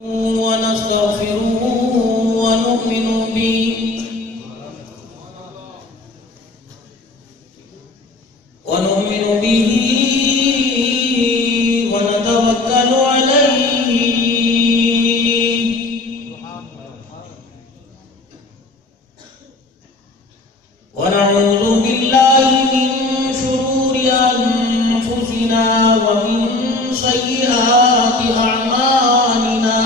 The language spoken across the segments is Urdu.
ونستغفره ونؤمن به ونتوكل عليه ونعوذ بالله من شرور أنفسنا ومن سيئات أعمالنا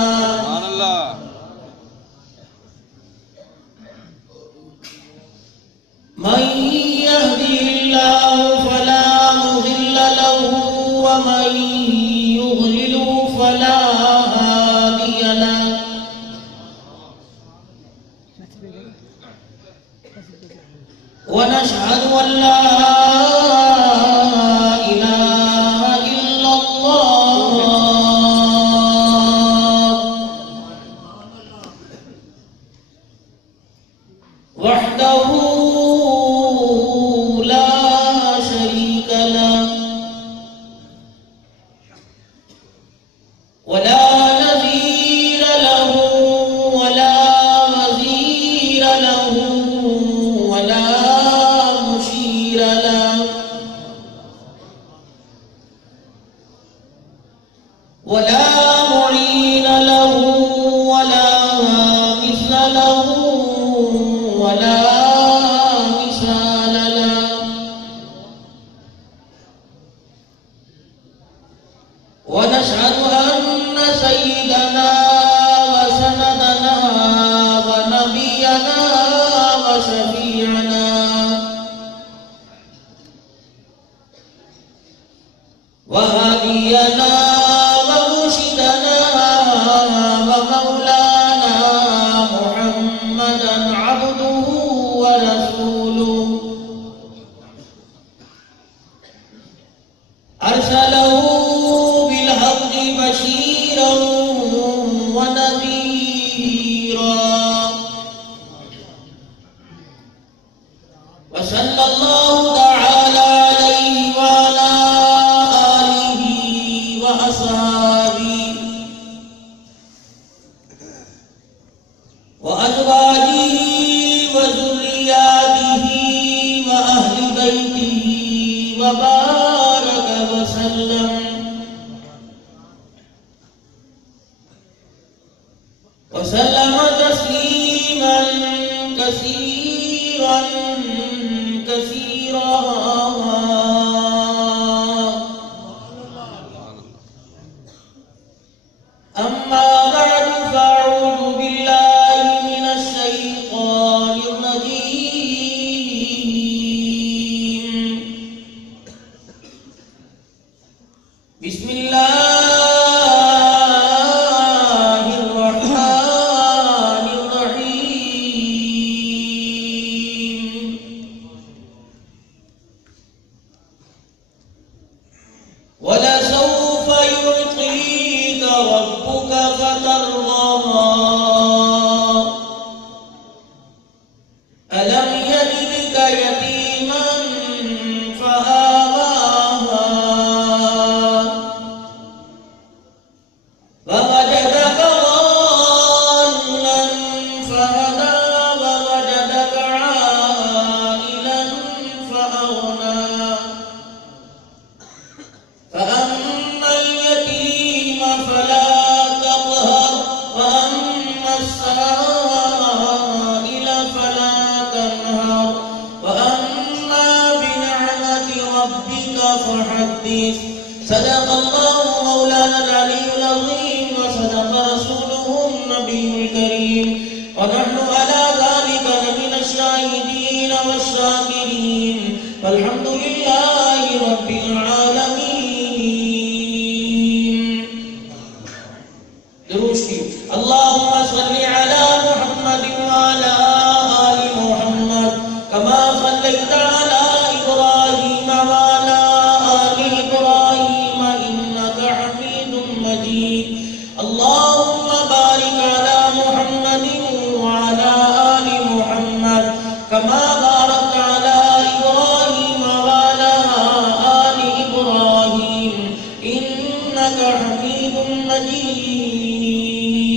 من يهدي الله فلا مضل له ومن يضلل فلا هادي له ونشهد أن لا إله إلا الله وحده لا شريك له ولا نظير له ولا وزير له ولا مشير له ولا معين له ولا مثل له ولا مثال له ونشهد أن سيدنا وسندنا ونبينا وشفيعنا وهدينا ومرشدنا ومولانا محمدا عبده ورسوله أرسله بالحق بشيرا ونذيرا وصلى الله تعالى عليه وعلى آله وأصحابه وأزواجه وذرياته وأهل بيته وبارك وسلم تسليما كثيرا كثيرا أما بعد فأعوذ بالله من الشيطان الرجيم بسم الله الرحمن الرحيم ولسوف يعطيك ربك فترضى ألم يجدك يتيما فآوى ووجدك ضالا فهدى ووجدك عائلا فأغنى فأما اليتيم فلا تقهر وأما السائل فلا تنهر وأما بنعمة ربك فحدث صدق الله مولانا العلي العظيم وصدق رسوله النبي الكريم ونحن على ذلك لمن الشاهدين والشاكرين والحمد لله رب العالمين. دروشي اللهم صل على محمد وعلى آل محمد كما صليت على إبراهيم وعلى آل إبراهيم إنك حميد مجيد. اللهم بارك على محمد وعلى آل محمد كما باركت على إبراهيم وعلى آل إبراهيم إنك حميد مجيد.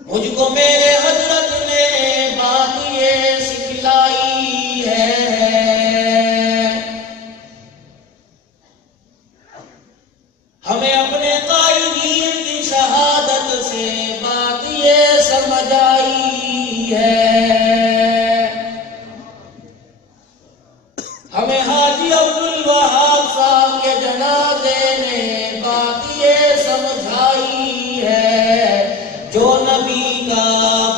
مجھ کو میرے حضرت نے بات یہ سکھلائی ہے، ہمیں اپنے قائدین کی شہادت سے بات یہ سمجھ آئی ہے، ہمیں حاجی عبدالوہاب صاحب کے جنازے نے بات یہ سمجھائی ہے، جو نبی کا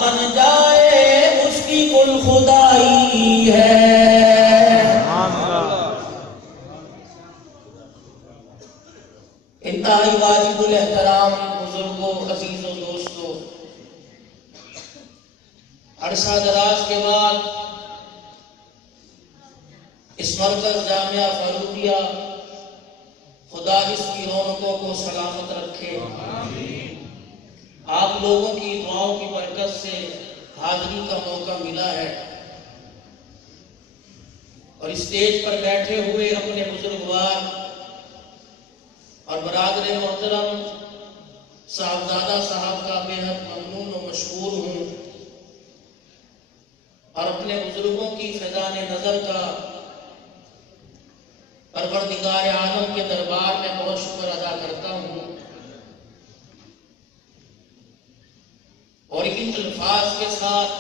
بن جائے اس کی کل خدائی ہے۔ انتہائی واجب الاحترام بزرگوں، عزیزوں، دوستوں، عرصہ دراز کے بعد اس مرکز جامعہ فاروقیہ خدا اس کی رونقوں کو سلامت رکھے، آپ لوگوں کی دعاؤں کی برکت سے حاضری کا موقع ملا ہے، اور اسٹیج پر بیٹھے ہوئے اپنے بزرگوار اور برادر محترم صاحبزادہ صاحب کا بے حد ممنون و مشکور ہوں، اور اپنے بزرگوں کی فیضان نظر کا پروردگار عالم کے دربار میں بہت شکر ادا کرتا ہوں، اور ان الفاظ کے ساتھ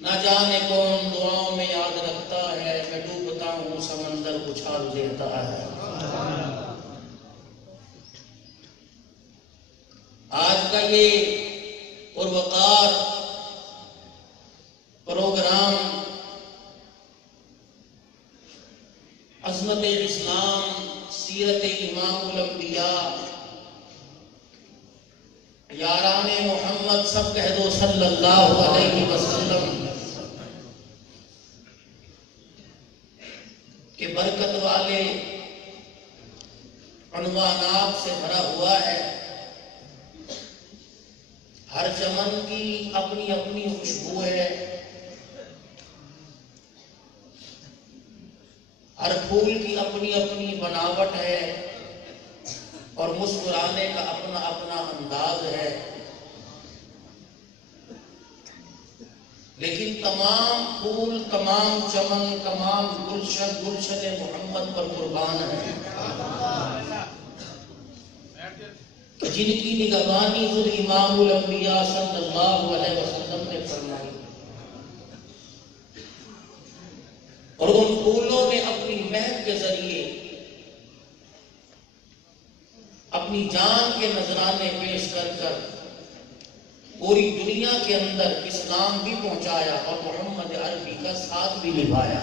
نہ جانے کون دعاؤں میں یاد رکھتا ہے، میں ڈوبتا ہوں سمندر اچھال دیتا ہے۔ آج کا یہ پروقار پروگرام عظمت اسلام، سیرت امام الانبیاء، یاران محمد سب کہہ دو صلی اللہ علیہ وسلم کے برکت والے عنوانات سے بھرا ہوا ہے۔ ہر چمن کی اپنی اپنی خوشبو ہے، ہر پھول کی اپنی اپنی بناوٹ ہے، اور مسکرانے کا اپنا اپنا انداز ہے، لیکن تمام پھول، تمام چمن، تمام گلشن گلشن محمد پر قربان ہے، جن کی نگہبانی خود امام الانبیاء صلی اللہ علیہ وسلم نے فرمائی، اور ان پھولوں نے اپنی مہک کے ذریعے اپنی جان کے نذرانے پیش کر کر پوری دنیا کے اندر اسلام بھی پہنچایا اور محمد عربی کا ساتھ بھی نبھایا۔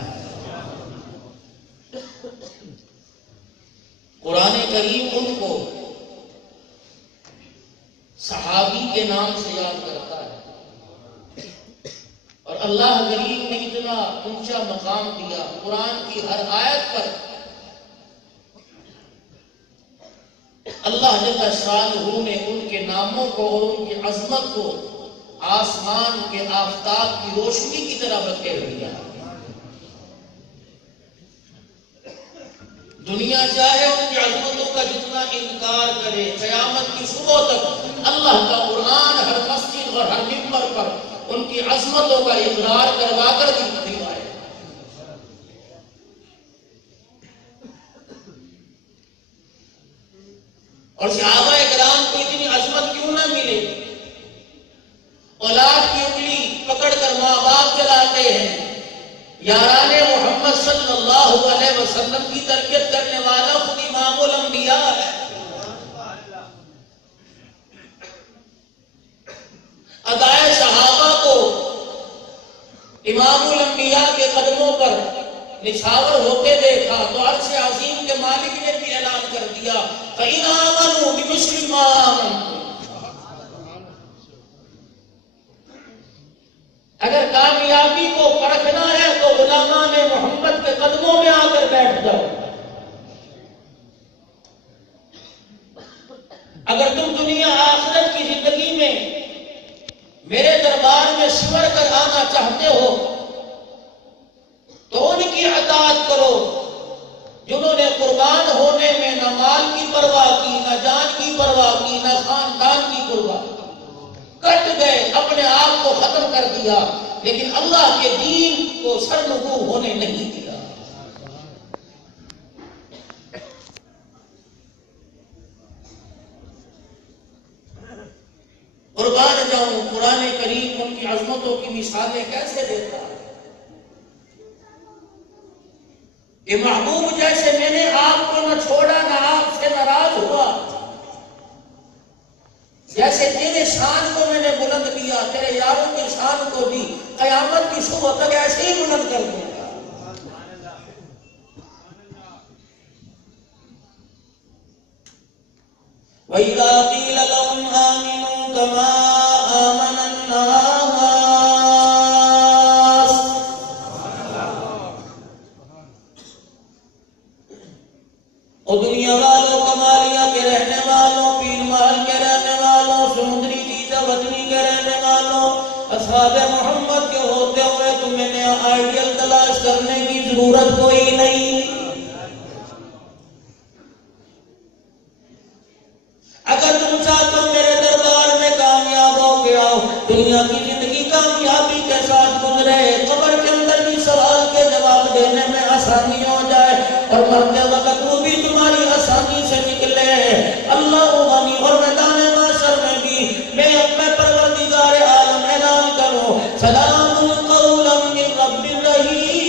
قرآن کریم ان کو صحابی کے نام سے یاد کرتا ہے، اور اللہ کریم نے اتنا اونچا مقام دیا، قرآن کی ہر آیت پر اللہ جل شانہ نے ان کے ناموں کو اور ان کی عظمت کو آسمان کے آفتاب کی روشنی کی طرح بکھیر دیا۔ دنیا چاہے ان کی عظمتوں کا جتنا انکار کرے، قیامت کی صبح تک اللہ کا قرآن ہر مسجد اور ہر منبر پر ان کی عظمتوں کا اقرار کروا کر دکھائے۔ اور صحابہ کرام کو اتنی عظمت کیوں نہ ملے؟ اولاد کی انگلی پکڑ کر ماں باپ چلاتے ہیں، یاران محمد صلی اللہ علیہ وسلم کی تربیت کرنے والا خود امام الانبیاء ہے۔ ادائے صحابہ کو امام الانبیاء کے قدموں پر نچھاور ہوتے دیکھا تو عرش عظیم کے مالک نے بھی اعلان کر دیا فَإِنْ آمَنُوا بِمِثْلِ مَا آمَنْتُمْ، اگر کامیابی کو پرکھنا ہے تو غلامان محمد کے قدموں میں آ کر بیٹھ جاؤ، اگر تم دنیا آخرت کی زندگی میں میرے دربار میں سمر کر آنا چاہتے ہو تو ان کی اطاعت کرو جنہوں نے قربان ہونے میں نہ مال کی پرواہ اپنے آپ کو ختم کر دیا، لیکن اللہ کے دین کو سرنگوں ہونے نہیں دیا۔ قربان جاؤں، قرآن کریم ان کی عظمتوں کی مثالیں کیسے دیتا ہے کہ محبوب جیسے میں نے آپ کو نہ چھوڑا نہ آپ سے ناراض ہوا، جیسے تیرے شان کو میں نے بلند کیا، تیرے یاروں کی شان کو بھی قیامت کی صبح تک ایسے ہی بلند کر دوں گا۔ وَإِذَا قِيلَ لَهُمْ آمِنُوا كَمَا آمَنَ النَّاسُ، اور دنیا والوں، کمالیہ کے رہنے والوں، پیر محل کے رہنے والوں، سمندری جیزہ وطنی کے رہنے والوں، اصحاب محمد کے ہوتے ہوئے تمہیں نیا آئیڈیل تلاش کرنے کی ضرورت کوئی نہیں۔ اگر تم چاہتے ہو میرے دربار میں کامیاب ہو گیا، دنیا کی زندگی کامیابی کے ساتھ گزرے، قبر کے اندر بھی سوال کے جواب دینے میں آسانی ہو جائے، اور مرتے وقت وہ بھی تمہاری آسانی سے نکلے، اللہ غنی، اور میدان محشر میں بھی میں اپنے پروردگار عالم اعلان کروں، سلام قولا من رب رحیم۔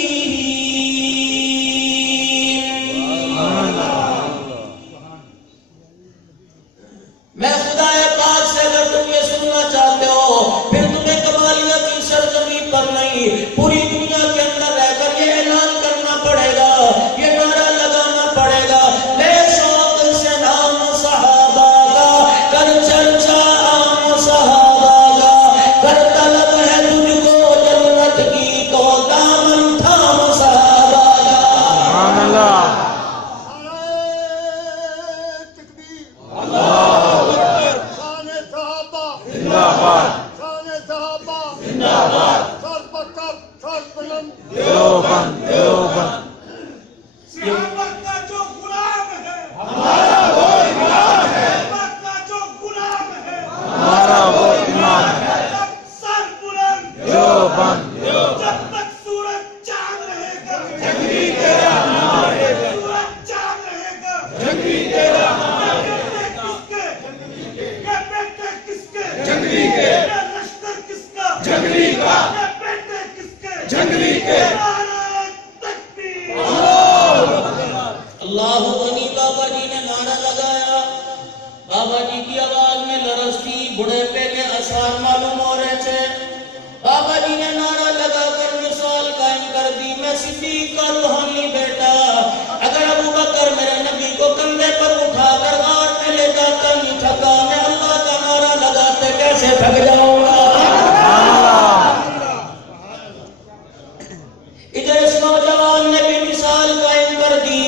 میں خدا پاک سے اگر تم یہ سننا چاہتے ہو، پھر تمہیں کمالیہ کی سرزمین پر نہیں، پوری دنیا کے اندر رہ کر یہ اعلان کرنا پڑے گا، یہ نعرہ لگانا پڑے گا، لے شوق سے نام صحابہ کا، کر چرچا عام صحابہ کا، کر طلب ہے تجھ کو جنت کی تو دامن تھام صحابہ کا۔ سبحان اللہ، صحابہ کا جو غلام ہے ہمارا وہ امام ہے، صحابہ کا جو غلام ہے ہمارا وہ امام ہے، جب سر بلند دیوبند، جب تک سورج چاند رہے گا جنگی تیرا نام رہے گا، سورج چاند رہے گا جنگی تیرا نام رہے گا، یہ بیٹے کس کے جنگلی کے، یہ لشکر کس کا جنگلی کا، یہ بیٹے کس کے جنگلی کے، اللہ غنی۔ بابا جی نے نعرہ لگایا، بابا جی کی آواز میں لرز تھی، بڑھاپے کے آثار معلوم ہو رہے تھے، بابا جی نے نعرہ لگا کر مثال قائم کر دی، میں صدیق کا روحانی بیٹا، اگر ابو بکر میرے نبی کو کندھے پر اٹھا کر غار میں لے جاتا نہیں تھکا، میں اللہ کا نعرہ لگاتے کیسے تھک جاؤں گا۔ ادھر اس نوجوان نے بھی مثال قائم کر دی،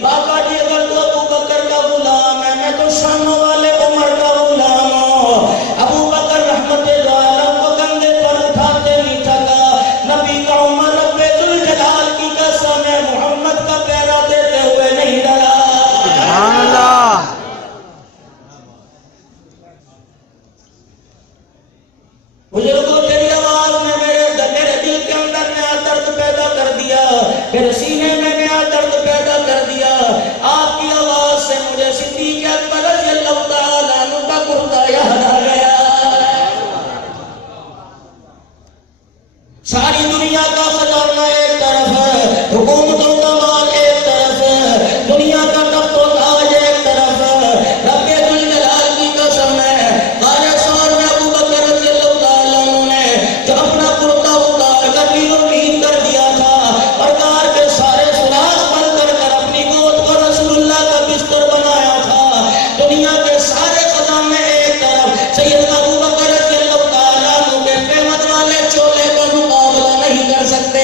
بابا جی اگر تو ابو بکر کا غلام ہے، میں تو شام والے عمر کا غلام ہوں، ابو بکر رحمت عالم کو کندھے پر اٹھاتے نہیں تھکا، نبی کا عمر رب ذوالجلال کی قسم ہے محمد کا پیرا دیتے ہوئے نہیں ڈرا۔ سبحان اللہ۔ بزرگوں تیری آواز نے میرے دل کے اندر نیا درد پیدا کر دیا، میرے سینے میں نیا درد پیدا کر دیا، آپ کی آواز سے مجھے صدیق اکبر رضی اللہ تعالیٰ عنہ کا کرتا یاد آ گیا۔ ساری دنیا کا خزانہ ایک طرف ہے، حکومتوں کا مال ایک طرف ہے، دنیا کا تخت و تاج ایک طرف ہے، رب ذوالجلال کی قسم ہے، غار ثور میں ابو بکر رضی اللہ تعالیٰ عنہ نے جو اپنا کرتا اتار کر نیلو نیل کر دیا تھا، اور غار کے سارے سوراخ بند کر کر اپنی گود کو رسول اللہ کا بستر بنایا تھا، دنیا کے سارے خزانے ایک طرف، سیدنا ابو بکر رضی اللہ تعالیٰ عنہ کے قیمت والے چولے کا مقابلہ نہیں کر سکتے۔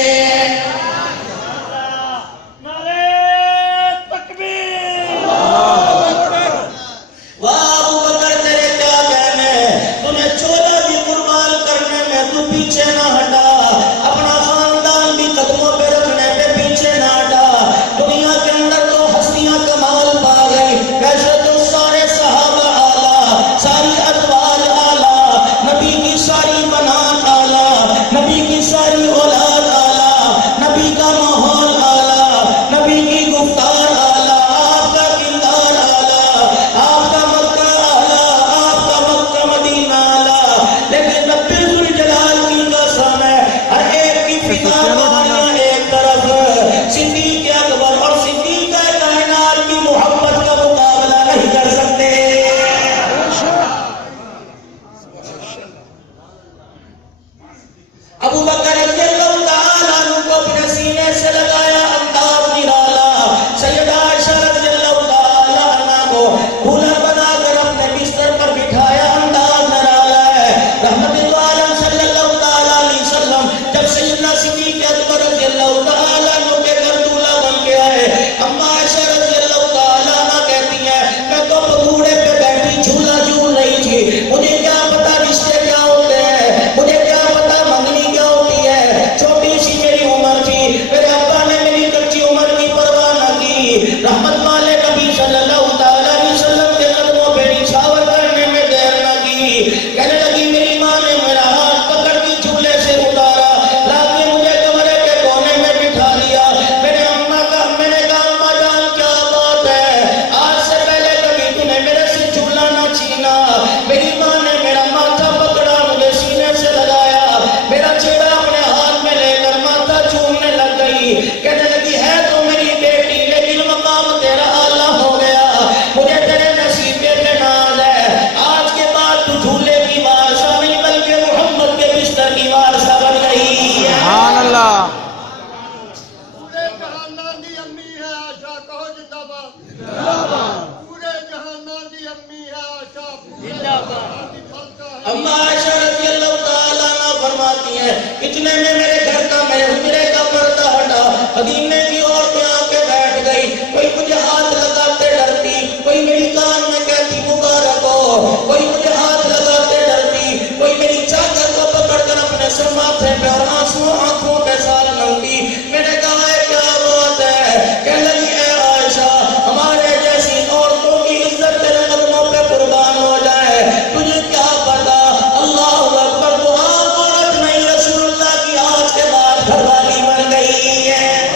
اما عائشہ رضی اللہ تعالیٰ عنہ فرماتی ہیں اتنے میں میرے گھر کا میرے حجرے کا پردہ ہٹا، مدینے کی عورتیں آ کے بیٹھ گئی، کوئی مجھے ہاتھ لگاتے ڈرتی، کوئی میری کان میں کہتی مبارک ہو، کوئی مجھے ہاتھ لگاتے ڈرتی، کوئی میری چادر کو پکڑ کر اپنے سر ماتھے پہ اور آنکھوں کے ساتھ لگتی۔ میں نے کہا ہے کیا بات ہے؟ کہنے لگی اے عائشہ ہمارے جیسی عورتوں کی عزت تیرے قدموں پہ قربان ہو جائے، تجھے کیا پتا اللہ اکبر تو عام عورت نہیں رسول اللہ کی آج کے بعد گھر والی بن گئی ہے۔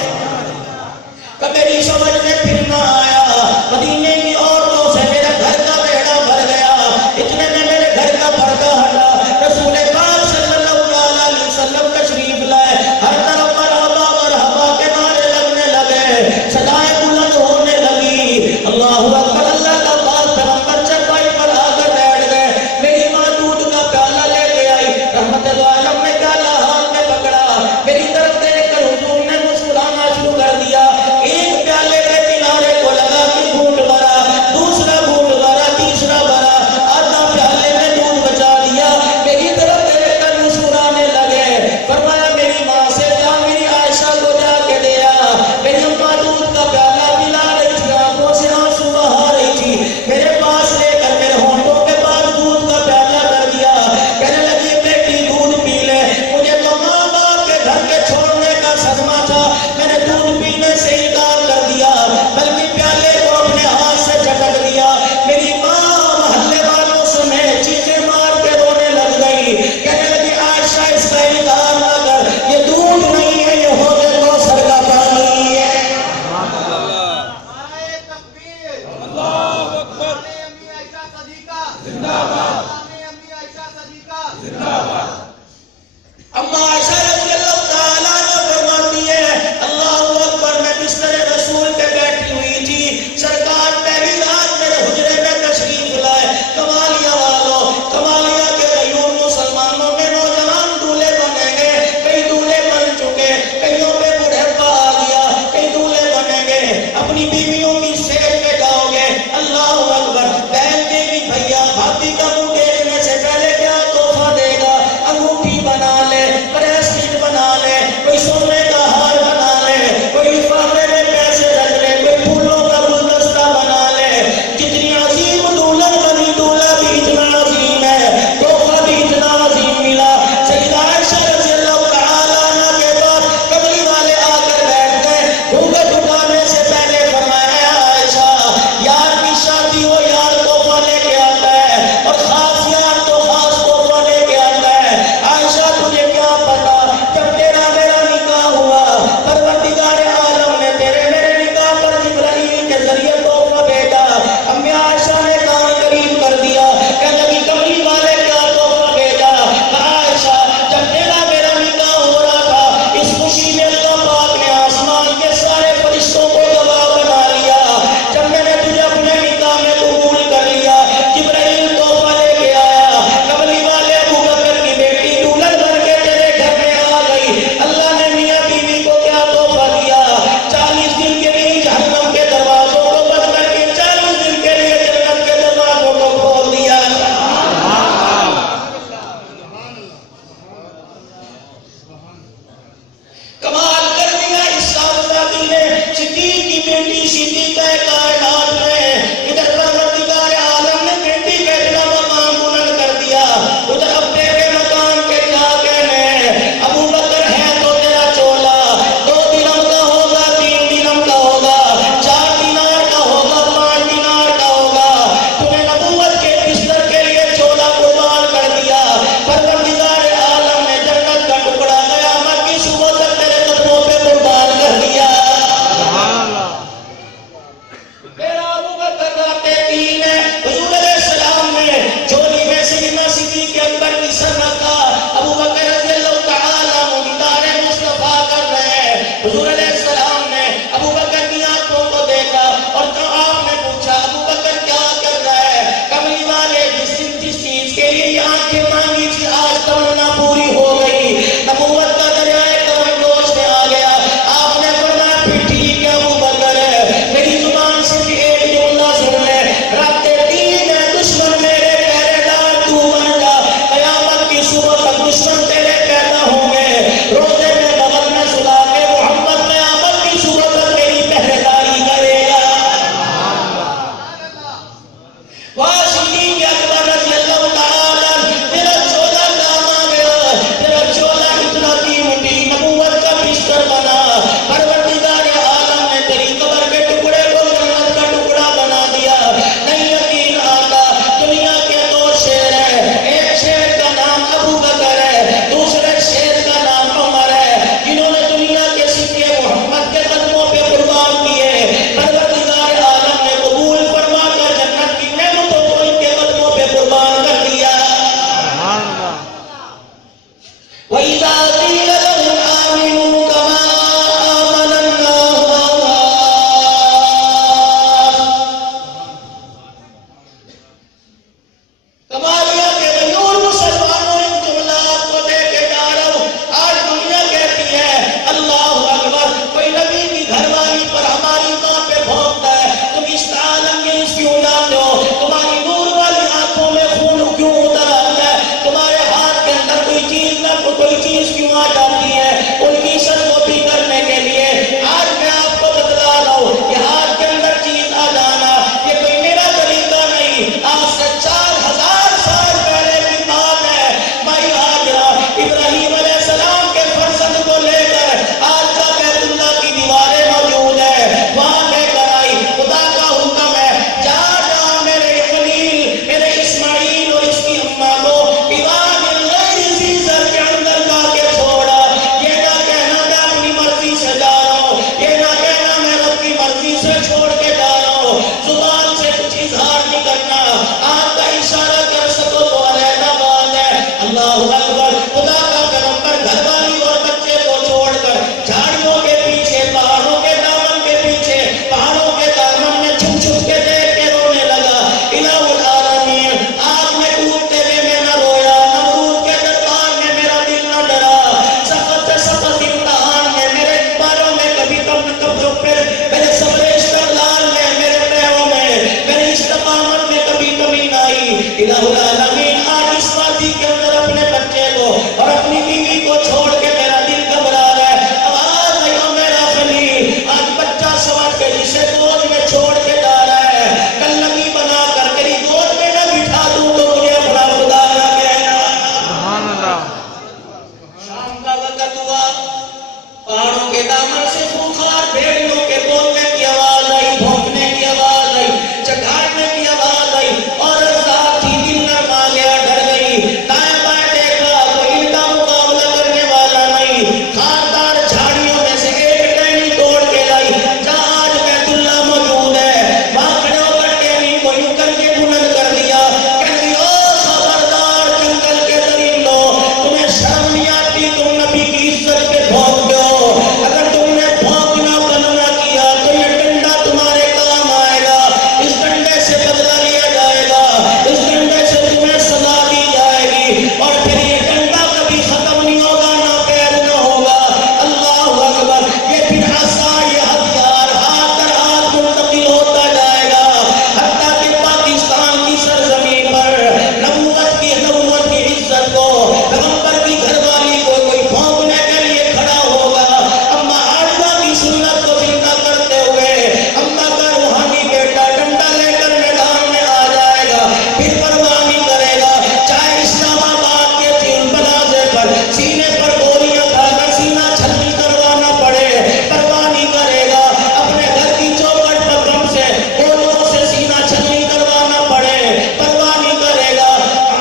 کہ میری سمجھ میں پھر نہ آیا، مدینے کی عورتوں سے میرا گھر کا بیڑا بھر گیا، اتنے میں میرے گھر کا پردہ ہٹا، رسول پاک صلی اللہ علیہ وسلم تشریف لائے، ہر طرف مرحبا مرحبا کے نعرے لگنے لگے، صدائیں بلند ہونے لگی، اللہ اکبر، اللہ کا پاک پیغمبر چرپائی پر آ کر بیٹھ گئے، میری ماں دودھ کا پیالہ لے کے آئی، رحمت عالم نے پیالہ ہاتھ میں پکڑا، میری طرف دیکھ کر حضور نے مسکرانا شروع کر دیا، ایک پیالے کے کنارے کو لگا کے گھونٹ بھرا، دوسرا گھونٹ بھرا، تیسرا بھرا، آدھا پیالے میں دودھ بچا دیا، میری طرف دیکھ کر مسکرانے لگے، فرمایا میری ماں سے جا میری عائشہ کو جا کے دیا، میری اماں دودھ کا پیالہ پلا رہی تھی، آنکھوں سے آنسو بہا رہی تھی، میرے پاس لے کر میرے ہونٹوں کے پاس دودھ کا پیالہ کر دیا، کہنے لگی بیٹی دودھ پی لے، مجھے تو ماں باپ کے گھر کے چھوڑنے کا صدمہ تھا، میں نے دودھ پینے سے انکار کر دیا، بلکہ پیالے کو اپنے ہاتھ سے جھٹک دیا، میری ماں محلے والوں سمیت چیخیں مار کے رونے لگ گئی، کہنے لگی عائشہ اس کا انکار نہ کر، یہ دودھ نہیں ہے یہ حوض کوثر کا پانی ہے۔ نعرہ تکبیر، اللہ اکبر، امی عائشہ صدیقہ زندہ باد، امی عائشہ صدیقہ زندہ باد۔ اما عائشہ رضی اللہ تعالیٰ عنہ فرماتی ہے اللہ اکبر، میں بستر رسول پہ بیٹھی ہوئی تھی، سرکار پہلی رات میرے حجرے میں تشریف لائے، کمالیہ والوں، کمالیہ کے غیور مسلمانوں میں نوجوان دولے بنیں گے، کئی دولے بن چکے، کئیوں پہ بڑھاپا آ گیا، کئی دولے بنیں گے، اپنی بیویوں کی سیر میں جاؤ گے، اللہ اکبر، بہن دے گی بھیا بھابھی کا منہ دیکھنے سے پہلے کیا تحفہ دے گا، انگوٹھی بنا لے، بریسلیٹ بنا لے، کوئی سونے کا ہار بنا لے، کوئی لفافے میں پیسے رکھ لے، کوئی پھولوں کا گلدستہ بنا لے، جتنی عظیم دولہن بنی دولہا بھی اتنا عظیم ہے، تحفہ بھی اتنا عظیم ملا۔ سیدہ عائشہ رضی اللہ تعالیٰ عنہ کے پاس کملی والے آ کر بیٹھ گئے، گھونگھٹ اٹھانے سے پہلے فرمایا عائشہ یار کی شادی ہو یار تحفہ لے کے آتا ہے، اور خاص یار تو خاص تحفہ لے کے آتا ہے، عائشہ تجھے کیا پتا جب تیرا میرا نکاح ہوا پروردگار عالم نے تیرے میرے نکاح پر جبرائیل کے ذریعے تحفہ بھیجا، امی عائشہ نے کان قریب کر دیا، کہنے لگی کملی والے کیا تحفہ بھیجا، عائشہ جب تیرا میرا نکاح ہو رہا تھا اس خوشی میں اللہ پاک نے آسمان کے سارے فرشتوں کو گواہ بنا لیا، جب میں نے تجھے اپنے نکاح میں قبول کر الہ العالمین آج اس وادی کے اندر اپنے بچے کو اور اپنی بیوی کو چھوڑ کے میرا دل گھبرا رہا ہے. آواز آئی او میرا خلیل، آج بچہ سمجھ کے جسے گود میں چھوڑ کے جا رہا ہے، کل نبی بنا کر تیری گود میں نہ بٹھا دوں تو مجھے اپنا خدا نہ کہنا. سبحان اللہ. شام کا وقت ہوا، پہاڑوں کے دامن سے خونخوار بھیڑیوں کے بولنے کی آواز آئی، بھونکنے کی آواز آئی، چکھاڑنے کی آواز آئی، اور ذات ہی دل نرم آ گیا، ڈر گئی. دائیں بائیں دیکھا تو ان کا مقابلہ کرنے والا نہیں. خاردار جھاڑیوں میں سے ایک ٹہنی توڑ کے لائی جہاں آج بیت اللہ موجود ہے. وہاں کھڑے ہو کر ٹہنی کو یوں کر کے بلند کر دیا. کہتی او خبردار جنگل کے ترین لوگ، تمہیں شرم نہیں آتی؟ تم نبی کی عزت پہ بھونک دو. اگر تم نے بھونکنا بند نہ کیا تو یہ ڈنڈا تمہارے کام آئے گا. اس ڈنڈے سے بدلہ لیا جائے گا، اس ڈنڈے سے تمہیں سزا دی جائے گی، اور پھر یہ ڈنڈا کبھی ختم نہیں ہوگا، نہ قید نہ ہوگا. اللہ اکبر. یہ پھر عصا، یہ ہتھیار ہاتھ در ہاتھ منتقل ہوتا جائے گا، حتیٰ کہ پاکستان کی سرزمین پر نبوت کی عزت کو، پیغمبر کی گھر والی کو کوئی بھونکنے کے لیے کھڑا ہوگا. اما عائشہ کی سنت کو زندہ کرتے ہوئے اما کا روحانی بیٹا ڈنڈا لے کر میدان میں آ جائے گا، پھر پرواہ نہیں کرے گا. چاہے اسلام آباد کے تین پلازے پر سینے پر گولیاں کھا کر سینہ چھلنی کروانا پڑے، پرواہ نہیں کرے گا. اپنے گھر کی چوکھٹ پر بم سے گولیوں سے سینہ چھلنی کروانا پڑے، پرواہ نہیں کرے گا.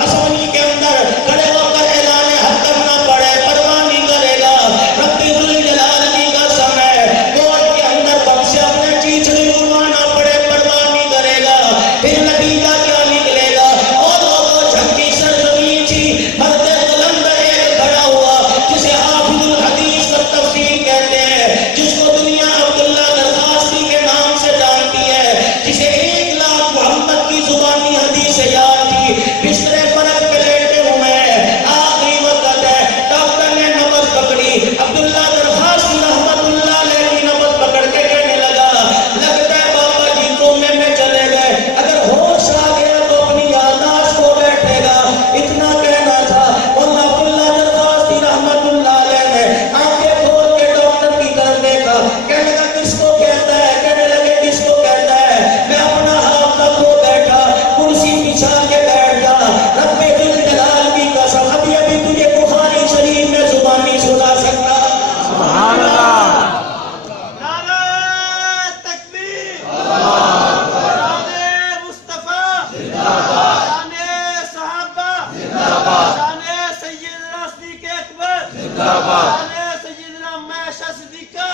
اسمبلی کے اندر کھڑے ہو کر اعلان حق کرنا پڑے، پرواہ نہیں کرے گا. رب ذوالجلال کی قسم ہے، کوٹ کے اندر بم سے اپنے چیچڑی اڑوانا پڑے، پرواہ نہیں کرے گا. پھر نتیجہ کیا نکلے گا؟ اور لوگوں جھنکی سرزمین تھی، مرد قلندر ایک کھڑا ہوا جسے حافظ الحدیث کا تفسیر کہتے ہیں، جس کو دنیا عبداللہ درخواستی کے نام سے جانتی ہے، جسے 1,00,000 محمد کی زبانی حدیث یاد تھی. بسترے فرق پہ لیٹے ہوئے ہیں، آخری وقت ہے، ڈاکٹر نے نبض پکڑی. عبداللہ درخواستی رحمت اللہ علیہ کی نبض پکڑ کے کہنے لگا، لگتا ہے بابا جی کومے میں چلے گئے، اگر ہوش آ گیا تو اپنی یادداشت کو بیٹھے گا. اتنا کہنا تھا، اور عبداللہ درخواستی رحمت اللہ علیہ نے آنکھیں کھول کے ڈاکٹر کی طرف دیکھا. کہنے لگا کس کو کہتا ہے؟ کہنے لگے کس کو کہتا ہے؟ میں اپنا حافظہ کھو بیٹھا، کرسی بچھا کے بیٹھ جا. رب ذوالجلال کی قسم ابھی ابھی تجھے بخاری شریف میں زبانی سنا سکتا. سبحان اللہ. نعرہ تکبیر، شان مصطفیٰ، شان صحابہ، شان سیدنا صدیق اکبر، شان سیدنا معاشہ صدیقہ.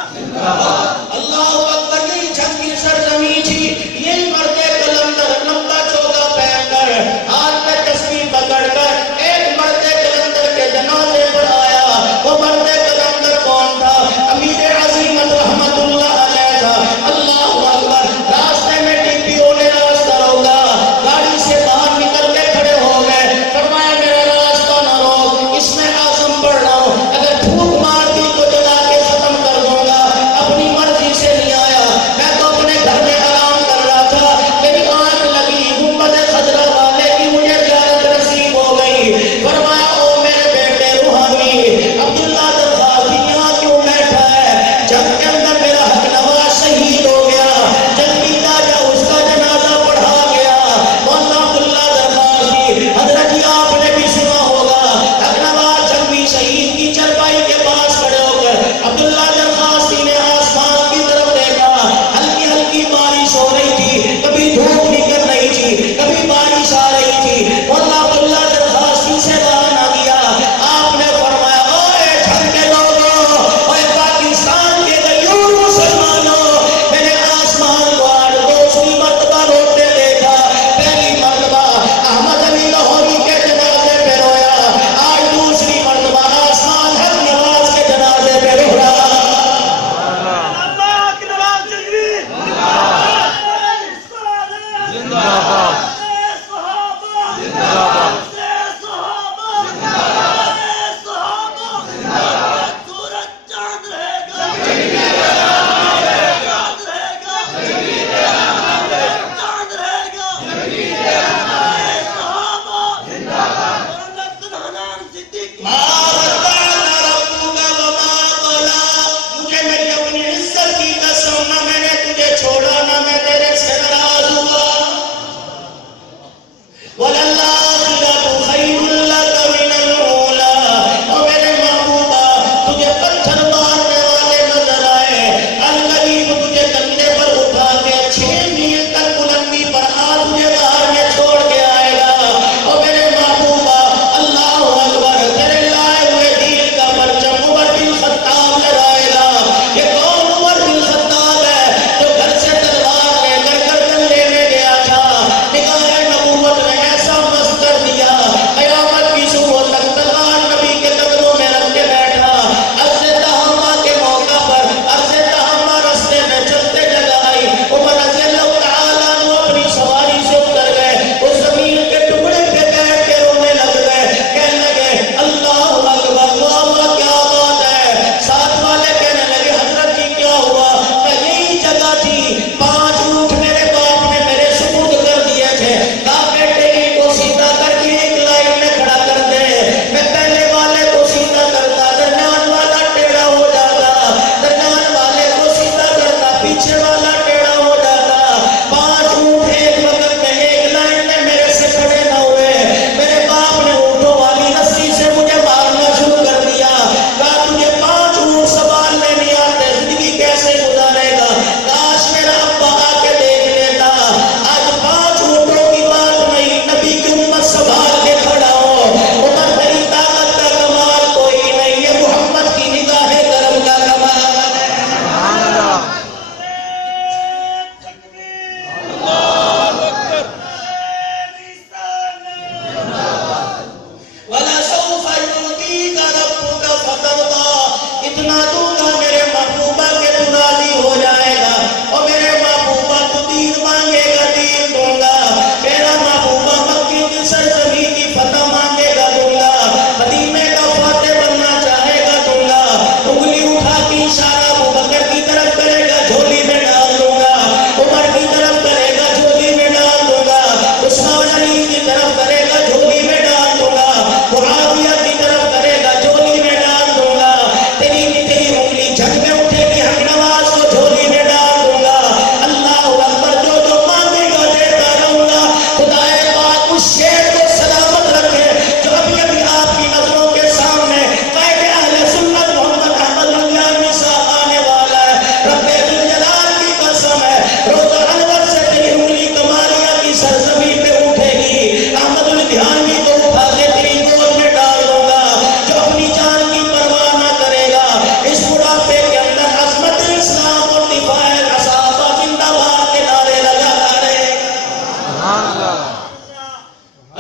اللہ اکبر. یہی جھنگی سرزمین تھی، یہی مرد قلندر لمبا چوگا پہن کر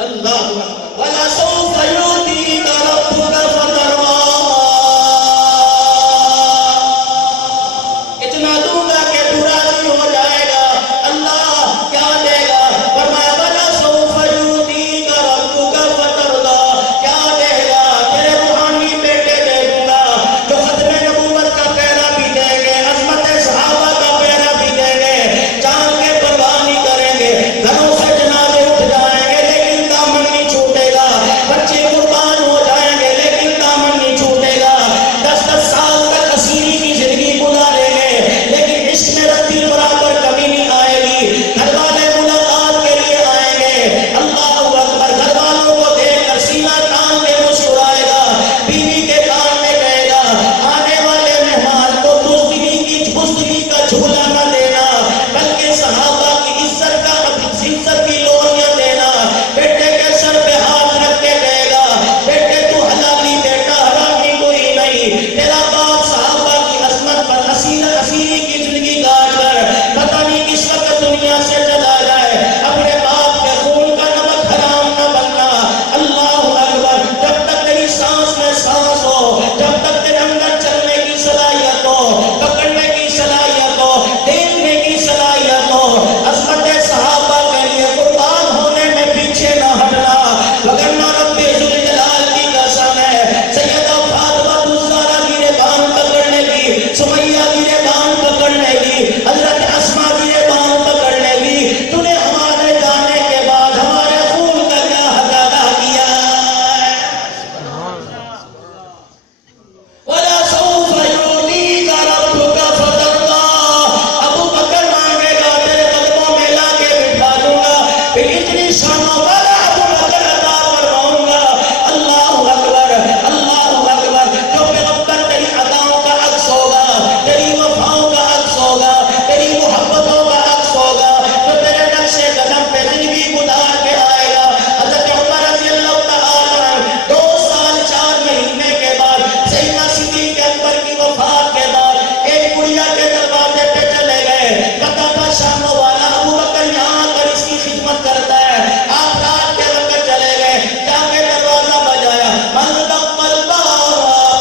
اللہ وَلَسَوْفَ يُؤْتِيكَ رَبُّكَ فَتَرْضَىٰ اتنا دوں گا کہ تو راضی ہو جائے گا. اللہ کیا دے گا؟ فرمایا وَلَسَوْفَ يُؤْتِيكَ رَبُّكَ فَتَرْضَىٰ کیا دے گا؟ تیرے روحانی بیٹے دے دوں گا جو ختم نبوت کا پہرا بھی دیں گے, عظمت صحابہ کا پہرا بھی دیں گے, جان کے پرواہ نہیں کریں گے, گھروں سے جنازے اٹھ جائیں گے لیکن دامن نہیں چھوٹے گا, بچے قربان ہو جائیں گے لیکن دامن نہیں چھوٹے گا, 10-10 سال تک اسیری کی زندگی گزاریں گے لیکن عشق میں رتی برابر کمی نہیں آئے گی, گھر والے ملاقات کے لیے آئیں گے, اللہ اکبر, گھر والوں کو دیکھ کر سینہ تان کے مسکرائے گا, بیوی کے کان میں کہے گا آنے والے مہمان کو بزدلی کا جھولا نہ دینا بلکہ صحابہ کی عزت کی لوریاں دینا, بیٹے کے سر پہ ہاتھ رکھ کے کہے گا بیٹے تو حلالی بیٹا حرامی کوئی نہیں, تیرا باپ صحابہ کی عظمت پر اسیری کی زندگی کاٹ کر پتہ نہیں کس وقت دنیا سے چلا جائے, اپنے باپ کے خون کا نمک حرام نہ بننا. اللہ اکبر, جب تک تیری سانس میں سانس ہو, جب تک تیرے اندر چلنے کی صلاحیت ہو, پکڑنے کی صلاحیت ہو, دیکھنے کی صلاحیت ہو, عظمت صحابہ کے لیے قربان ہونے میں پیچھے نہ ہٹنا, وگرنہ رب ذوالجلال کی قسم ہے سیدہ فاطمہ الزہرا کی ربان پکڑنے کی, سمیہ کی ربان پکڑنے کی, حضرت اسماء کی ربان پکڑنے کی, تو نے ہمارے جانے کے بعد ہمارے خون کا کیا حق ادا کیا ہے. وَلَسَوْفَ يُؤْتِيكَ رَبُّكَ فَتَرْضَىٰ ابو بکر مانگے گا تیرے قدموں میں لا کے بٹھا دوں گا, پھر اتنی شانوں والا ابو بکر عطا فرماؤں گا. اللہ اکبر, اللہ اکبر, جو پیغمبر تیری عطاؤں کا عکس ہوگا, تیری وفاؤں کا عکس ہوگا, تیری محبتوں کا عکس ہوگا, جو تیرے نقش قدم پہ زندگی گزار کے آئے گا. حضرت عمر رضی اللہ تعالیٰ عنہ 2 سال 4 مہینے کے بعد سیدنا صدیق اکبر کی وفات کے بعد ایک گڑیا کے دروازے پہ چلے گئے, پتہ تھا شانوں والا ابو بکر یہاں کر اس کی خدمت کرتا ہے. آپ رات کے وقت چلے گئے, جا کے دروازہ بجایا, من دق الباب,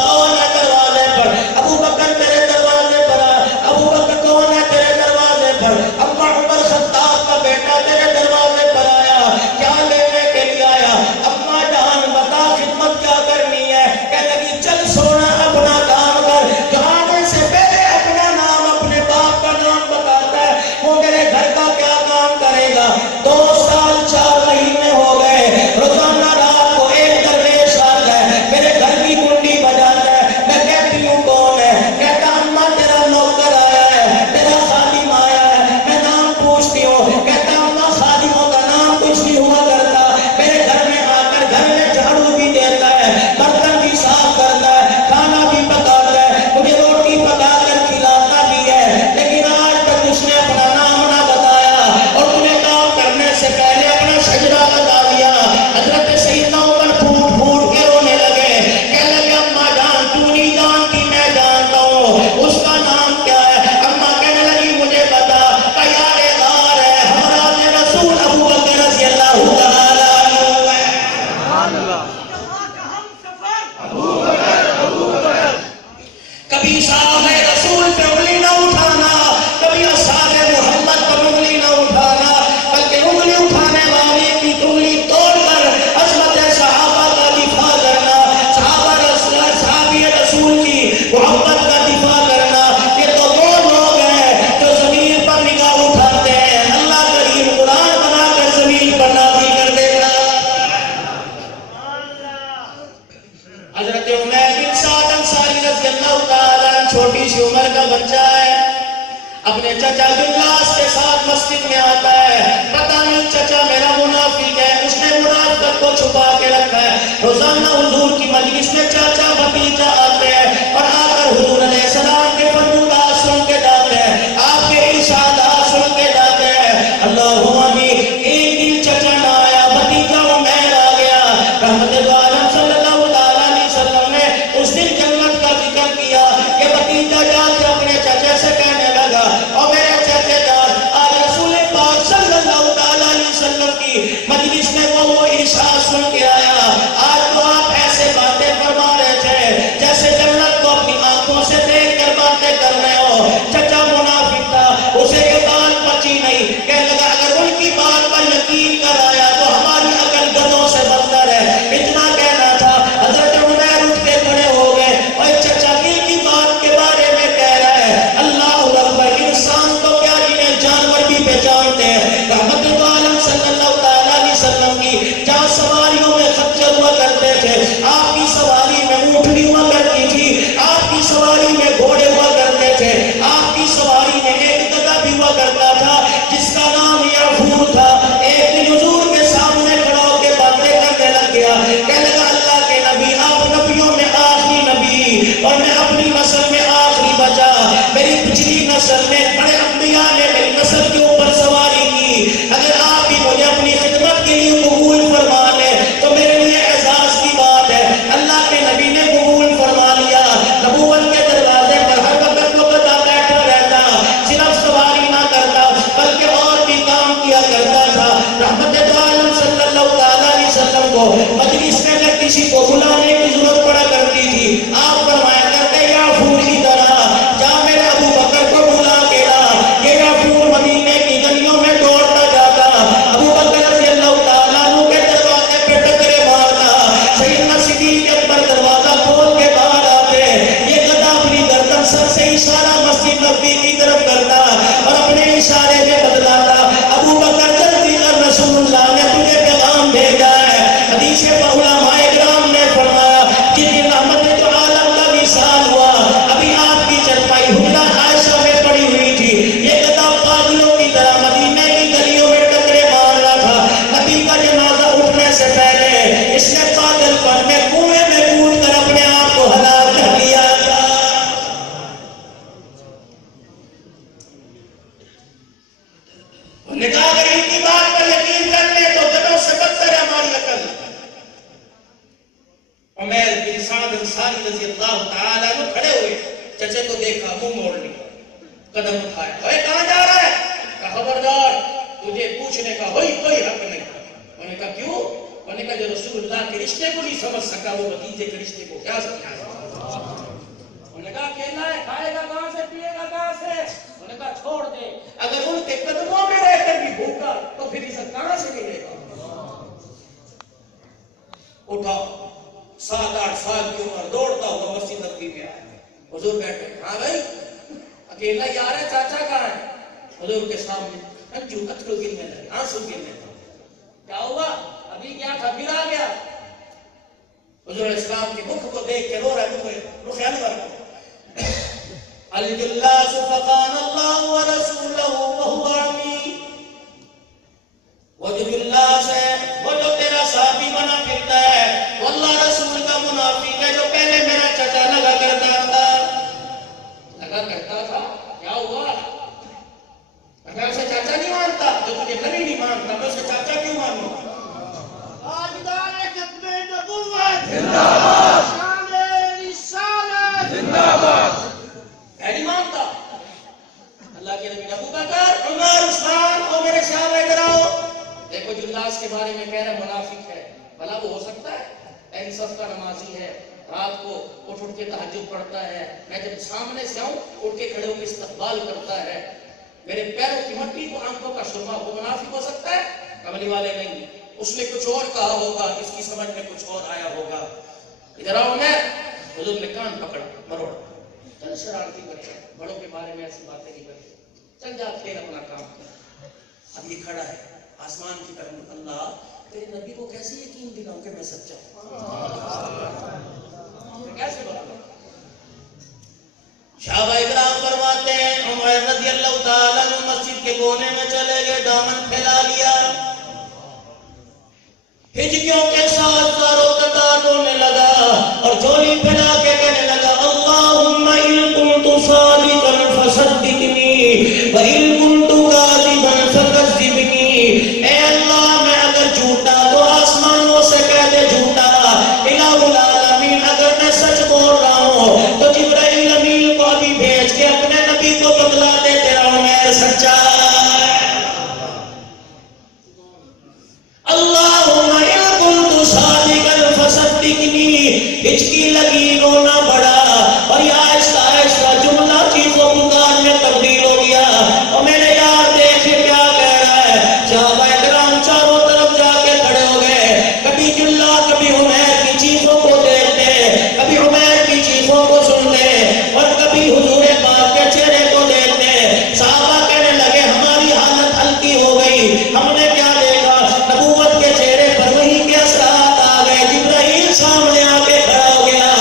کون ہے دروازے پر؟ ابو بکر تیرے دروازے پر آیا. ابو بکر کون ہے تیرے دروازے پر؟ ابا عمر خطاب کا بیٹا تیرے دروازے پر آیا, کیا لینے کے لیے آیا؟ اما جان بتا خدمت کیا کرنی ہے؟ کہنے لگی چل سونا اپنا کام کر, جو آنے سے پہلے اپنا نام اپنے باپ کا نام بتاتا ہے وہ میرے گھر کا کیا کام کرے گا. 2 سال 4 مہینے ہو گئے, روزانہ رات کو ایک درویش آتا ہے, میرے گھر کی کنڈی بجاتا ہے, میں کہتی ہوں کون ہے؟ کہتا اما تیرا نوکر آیا ہے, تیرا خادم آیا ہے, میں نام پوچھتی ہوں, کہتا اما خادموں کا نام کچھ نہیں ہوا کرتا, میرے گھر میں آ کر گھر میں جھاڑو بھی دیتا ہے, برتن بھی صاف کرتا ہے, کھانا بھی پکاتا ہے, مجھے روٹی پکا کر کھلاتا بھی ہے, لیکن آج تک اس نے اپنا نام نہ بتایا اور تمہیں کام کرنے سے پہلے اپنا سجدہ بتا دیا. حضرت سیدنا عمر پھوٹ پھوٹ کے رونے لگے, کہنے لگے اما جان تو نہیں جانتی, میں جانتا ہوں, اس کا نام کیا ہے؟ اما کہنے لگی مجھے بتا, تیار غار ہے, ہمراہ رسول ابو بکر رضی اللہ تعالیٰ عنہ ہے. کبھی صاحب رسول پہ انگلی نہ اٹھانا, کبھی اصحاب محمد پر انگلی نہ اٹھانا, بلکہ انگلی اٹھانے والے کی انگلی توڑ کر عظمت صحابہ کا دفاع کرنا, صحابی رسول کی محبت کا دفاع کرنا. یہ تو وہ لوگ ہیں جو زمین پر نگاہ اٹھاتے ہیں, اللہ کریم قرآن بنا کر زمین پر نازل کر دیتا. حضرت عمیر بن سعد انصاری رضی اللہ تعالیٰ عنہ چھوٹی سی عمر کا بچہ ہے, اپنے چچا بن لاس کے ساتھ مسجد میں آتا ہے, پتہ نہیں چچا میرا منافق ہے, اس نے منافقت کو چھپا کے رکھا ہے. روزانہ حضور کی مجلس میں چاچا بھتیجا آتے ہیں اور آ کر حضور علیہ السلام کے فرمودات سن کے جاتے ہیں, آپ کے ارشادات سن کے جاتے ہیں. اللہم آمین. ایک دن چچا نہ آیا, بھتیجا عمیر آ گیا. رحمت عالم صلی اللہ علیہ وسلم نے اس دن جنت کا ذکر کیا. یہ بھتیجا جا کے اپنے چچے سے کہنے لگا, اور میرے چچے جان آج رسول پاک صلی اللہ علیہ وسلم کو مجلس میں اگر کسی کو بلانے کی ضرورت پڑا کرتی تھی آپ فرمایا کرتے یا پھول کی طرح جا میرے ابو بکر کو بلا کے لا. یہ پھول مدینے کی گلیوں میں دوڑتا جاتا, ابو بکر رضی اللہ تعالیٰ عنہ کے دروازے پہ ٹکرے مارتا, سیدنا صدیق اکبر دروازہ کھول کے باہر آتے, یہ گدھا اپنی گردن سر سے اشارہ مسجد نبوی کی طرف کرتا اور اپنے اشارے میں بدلاتا, ابو بکر جلدی کر رسول اللہ نے تجھے پیغام بھیجا ہے. حدیث پر علماء کرام نے فرمایا جس دن رحمت عالم کا وصال ہوا ابھی آپ کی چرپائی حجرہ عائشہ میں پڑی ہوئی تھی, یہ گدھا پاگلوں کی طرح مدینے کی گلیوں میں ٹکرے مار رہا تھا. نبی کا جنازہ اٹھنے سے پہلے اس نے پاگل پن میں کنویں میں کود کر اپنے آپ کو ہلاک کر لیا. نکاح اگر ان کی بات پر یقین کر لے تو دلوں سے بدتر ہے ہماری عقل. عمیر بن سعد انصاری رضی اللہ تعالیٰ عنہ کھڑے ہوئے, چچے کو دیکھا, منہ موڑ لیا, قدم اٹھایا, اے کہاں جا رہا ہے؟ کہا خبردار تجھے پوچھنے کا کوئی حق نہیں. انہوں نے کہا کیوں؟ انہوں نے کہا جو رسول اللہ کے رشتے کو نہیں سمجھ سکا وہ بھتیجے کے رشتے کو کیا سمجھا سکتا. انہوں نے کہا اکیلا ہے, کھائے گا کہاں سے, پیے گا کہاں سے؟ انہوں نے کہا چھوڑ دے, اگر ان کے قدموں میں رہ کر بھی بھوکا تو پھر اسے کہاں سے ملے گا. اٹھا 7-8 سال کی عمر دوڑتا ہوا مسجد نبوی میں آیا, حضور بیٹھے, ہاں بھائی اکیلا ہی آ رہا ہے, چاچا کہاں ہے؟ حضور کے سامنے اترو گرنے لگے, آنسو گرنے لگے. کیا ہوا؟ ابھی کیا تھا پھر آ گیا. حضور اسلام کے مکھ کو دیکھ کے رو رہا ہے, رخ انور کو الجلاس فقان اللہ ورسولہ وہو عمی. وہ جو جلاس ہے وہ جو تیرا صحابی بنا پھرتا ہے, واللہ رسول کا منافق ہے جو پہلے میرا چچا لگا کرتا تھا. کیا ہوا؟ میں اسے چاچا نہیں مانتا, جو تجھے نبی نہیں مانتا میں اسے چاچا کیوں مانوں؟ تاجدار ختم نبوت زندہ باد, شان رسالت زندہ باد. میں نہیں مانتا. اللہ کے نبی ابو بکر, عمر, عثمان اور میرے صحابہ ادھر آؤ. دیکھو جلاس کے بارے میں کہہ رہا منافق ہے, بھلا وہ ہو سکتا ہے؟ انصاف کا نمازی ہے, رات کو اٹھ کے تہجد پڑھتا ہے, میں جب سامنے سے آؤں اٹھ کے کھڑے ہو کے استقبال کرتا ہے, میرے پیروں کی مٹی کو آنکھوں کا سرما, وہ منافق ہو سکتا ہے؟ کملی والے نہیں, اس نے کچھ اور کہا ہوگا, اس کی سمجھ میں کچھ اور آیا ہوگا. ادھر آؤ. میں حضور نے کان پکڑا, مروڑا, چل شرارتی بچہ, بڑوں کے بارے میں ایسی باتیں نہیں کرتے, چل جا پھر اپنا کام کر. اب یہ کھڑا ہے آسمان کی طرف, اللہ تیرے نبی کو کیسے یقین دلاؤں کہ میں سچا ہوں؟ کیسے بتاؤں؟ صحابہ اکرام فرماتے ہیں عمر رضی اللہ تعالیٰ عنہ مسجد کے کونے میں چلے گئے, دامن پھیلا لیا, ہجکیوں کے ساتھ زاروں قطار رونے لگا اور جھولی پھیلا کے کہنے لگا اللہم ان کنت صادقا فصدقنی وان کنت کاذبا فکذبنی. اے اللہ میں اگر جھوٹا تو آسمانوں سے کہہ دے جھوٹا, الہ العالمین اگر میں سچ بول رہا ہوں تو جبرائیل امین کو ابھی بھیج کے اپنے نبی کو بتلا دے تیرا عمر سچا ہے. اللہم ان کنت صادقا فصدقنی. ہچکی لگی, رونا پڑا, اور یہ آہستہ آہستہ جملہ چیزوں پکار میں تبدیل ہو گیا. اور میرے یار دیکھے کیا کہہ رہا ہے. صحابہ اکرام چاروں طرف جا کے کھڑے ہو گئے, کبھی جملہ کبھی عمیر کی چیزوں کو دیکھتے, کبھی عمیر کی چیزوں کو سنتے, اور کبھی حضور پاک کے چہرے کو دیکھتے. صحابہ کہنے لگے ہماری حالت ہلکی ہو گئی, ہم نے کیا دیکھا, نبوت کے چہرے پر وہی کے اثرات آ گئے. جبرائیل سامنے آ کے کھڑا ہو گیا,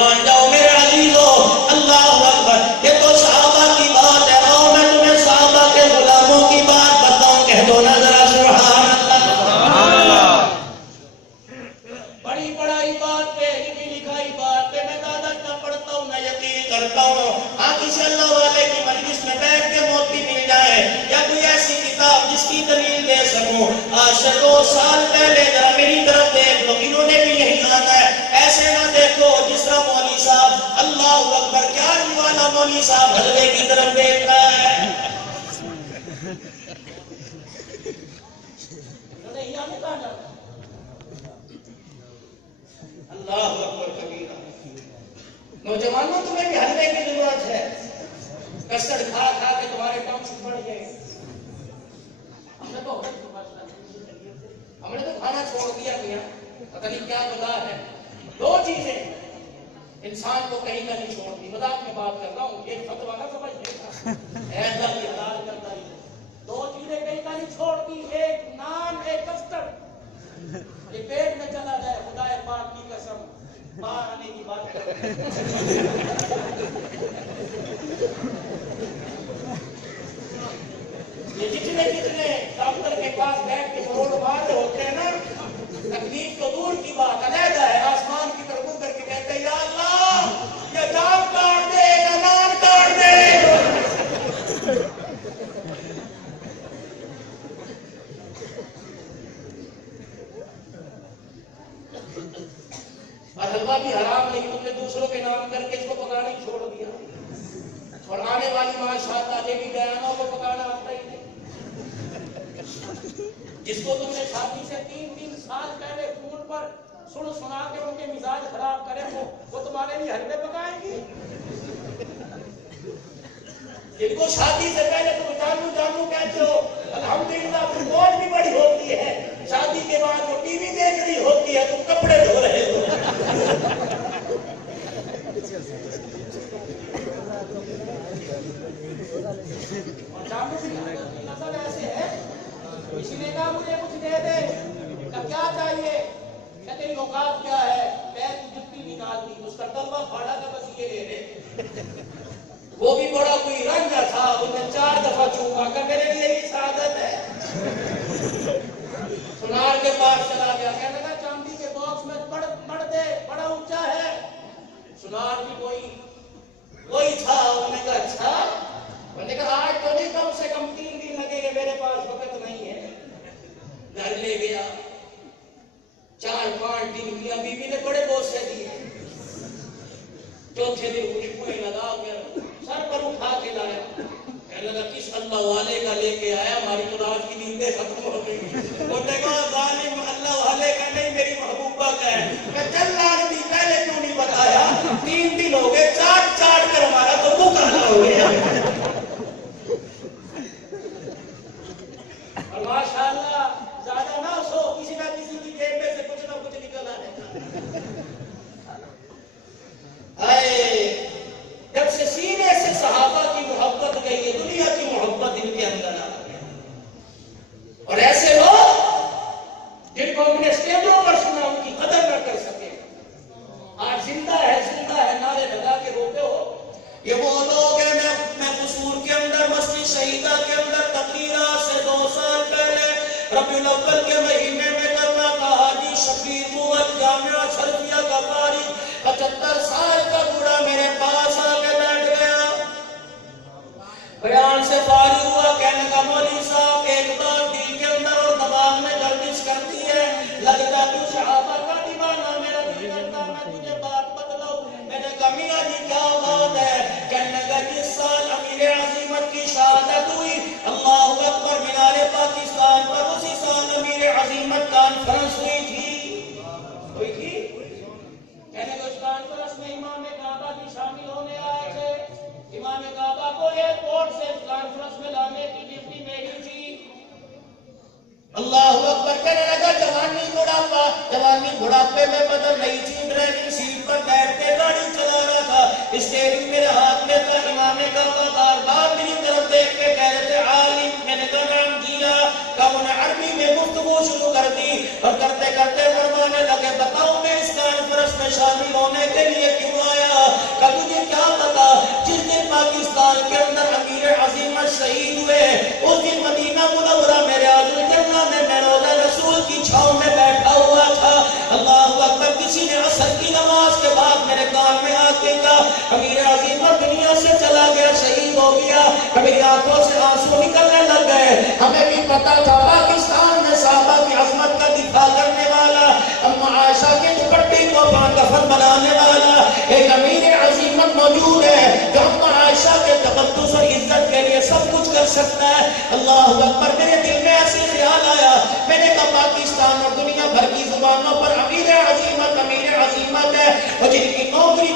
مان جاؤ میرے عزیزو، اللہ اکبر، یہ تو صحابہ کی بات ہے، اور میں تمہیں صحابہ کے غلاموں کی بات بتاؤں، کہہ دو نا ذرا سبحان اللہ۔ بڑی بڑائی بات پہ، لکھی لکھائی بات پہ میں دادت نہ پڑھتا ہوں نہ یقین کرتا ہوں، ہاں کسی اللہ والے کی مجلس میں بیٹھ کے موتی مل جائے یا کوئی ایسی کتاب جس کی دلیل دے سکوں۔ آج سے 2 سال پہلے ذرا میری طرف دیکھ لو، انہوں نے بھی یہی آنا ہے، ایسے نہ دیکھو جس طرح مولوی صاحب اللہ اکبر کیا والا مولوی صاحب حلوے کی طرف دیکھ رہا ہے۔ اللہ اکبر کبیرہ۔ نوجوانوں تمہیں بھی حلوے کی ضرورت ہے، کسٹرڈ کھا کھا کے تمہارے ٹانگ پڑ گئے۔ ہم نے تو کھانا چھوڑ دیا کیا، پتہ نہیں کیا بلا ہے۔ 2 چیزیں انسان کو کہیں کا نہیں چھوڑتی، مذاق میں بات کر رہا ہوں، ایک فتویٰ نہ سمجھیے، ایسا بھی حلال کرتا ہی 2 چیزیں کہیں کا نہیں چھوڑتی، ایک نان ایک کسٹرڈ، یہ پیٹ میں چلا جائے خدا پاک کی قسم باہر آنے کی بات کرتے ہیں۔ یہ جتنے ڈاکٹر کے پاس بیٹھ کے کروڑ مار ہوتے ہیں نا، تکلیف تو دور کی بات علیحدہ ہے، آسمان کی طرف اٹھ کر کے کہتے ہیں یا اللہ یہ جان کاٹ دے یا نان کاٹ دے۔ اور حلوہ بھی حرام نہیں، تم نے دوسروں کے نام کر کے اس کو پکانا ہی چھوڑ دیا، اور آنے والی ماشاءاللہ یہ بھی بیانوں کو پکانا آتا ہی نہیں۔ جس کو تم نے شادی سے 3 سال پہلے فون پر سنا کے ان کے مزاج خراب کرے وہ تمہارے لیے حلوے پکائیں گی؟ جن کو شادی سے پہلے تم جانو جانو کہتے ہو، الحمدللہ فوج بھی بڑی ہوتی ہے، شادی کے بعد وہ ٹی وی دیکھ رہی ہوتی ہے، تم کپڑے دھو رہے ہو۔ اور جانو بھی نسل ایسے ہے، کسی نے کہا مجھے کچھ دے دے، کہ کیا چاہیے، کہ تیری اوقات کیا ہے، پیر کی جتی نکال دی، اس کا تلوہ پھاڑا تھا بس یہ لے لے۔ وہ بھی بڑا کوئی رنجا تھا، انہیں 4 دفعہ چوما کہ میرے لیے یہ سعادت ہے۔ سنار کے پاس چلا گیا، کہنے لگا چاندی کے باکس میں پڑھ دے، بڑا اونچا ہے۔ سنار بھی وہی تھا، انہوں نے کہا اچھا، انہوں نے کہا آج تو نہیں، کم سے کم 3 دن لگے گے، میرے پاس وقت نہیں ہے۔ گھر لے گیا، 4-5 دن کیا، بیوی نے بڑے بوسے دیے، چوتھے دن خوشبوئیں لگا کر سر پر اٹھا کے لایا، کہنے لگا کس اللہ والے کا لے کے آیا، ہماری تو رات کی نیندیں ختم ہو گئی۔ انہوں نے کہا ظالم اللہ والے کا نہیں، میری محبوبہ کا ہے۔ میں چل لاکھ دی پہلے کیوں نہیں بتایا، 3 دن ہو گئے، چاٹ کر ہمارا تو منہ کالا ہو گیا۔ اور ماشاءاللہ زیادہ نہ سو، کسی نہ کسی کی جیب میں سے کچھ نہ کچھ نکل آنے کا۔ جب سے سینے سے صحابہ کی محبت گئی ہے، دنیا کی محبت ان کے اندر آ گئی، اور ایسے لوگ جن کو ہم نے اسٹیجوں پر سنا ان کی قدر نہ کر سکے، آج زندہ ہے نعرے لگا کے روتے ہو۔ یہ وہ لوگ ہیں، میں قصور کے اندر مسجد شہیدہ کے اندر تقریرات سے 2 سال پہلے ربیع الاول کے مہینے میں کرنا کا حاجی شبیر موت جامعہ شرفیہ کا قاری 75 سال کا بوڑھا میرے پاس آ کے بیٹھ گیا، بیان سے فارغ ہوا، کہنے کا مولوی صاحب ایک بات دل کے اندر اور دماغ میں گردش کرتی ہے، لگتا تو صحابہ کا دیوانہ، میرا دل کرتا میں تجھے بات بتلاؤں۔ میں نے کہا میاں جی کیا بات ہے؟ کہنے لگا جس سال امیر عظیمت کی شہادت ہوئی، اللہ اکبر، مینار پاکستان پر اسی سال امیر عظیمت کانفرنس ہوئی تھی۔ کہنے کو اس کانفرنس میں امام کعبہ بھی شامل ہونے آئے تھے، امام کعبہ کو ایئرپورٹ سے کانفرنس میں لانے کی ڈیوٹی میری تھی۔ اللہ اکبر، کہنے لگا جوانی بڑھاپے میں بدل رہی تھی، ڈرائیونگ سیٹ پر بیٹھ کے گاڑی چلا رہا تھا، اسٹیئرنگ میرے ہاتھ میں تھا، امام کعبہ بار بار میری طرف دیکھ کے کہہ رہے تھے عالم، میں نے کہا نام جیا، کہ انہوں نے عربی میں گفتگو شروع کر دی، اور کرتے کرتے فرمانے لگے بتاؤ میں اس کانفرنس میں شامل ہونے کے لیے کیوں آیا امیر عظیمت دنیا سے چلا گیا، شہید ہو گیا، میری آنکھوں سے آنسو نکلنے لگ گئے۔ ہمیں بھی پتا تھا پاکستان میں صحابہ کی عظمت کا دفاع کرنے والا، اما عائشہ کے دوپٹے کو کفن بنانے والا ایک امیر عظیمت موجود ہے جو اما عائشہ کے تقدس اور عزت کے لیے سب کچھ کر سکتا ہے۔ اللہ اکبر، میرے دل میں ایسے خیال آیا، میں نے کہا پاکستان اور دنیا بھر کی زبانوں پر امیر عظیمت ہے، اور جن کی نوکری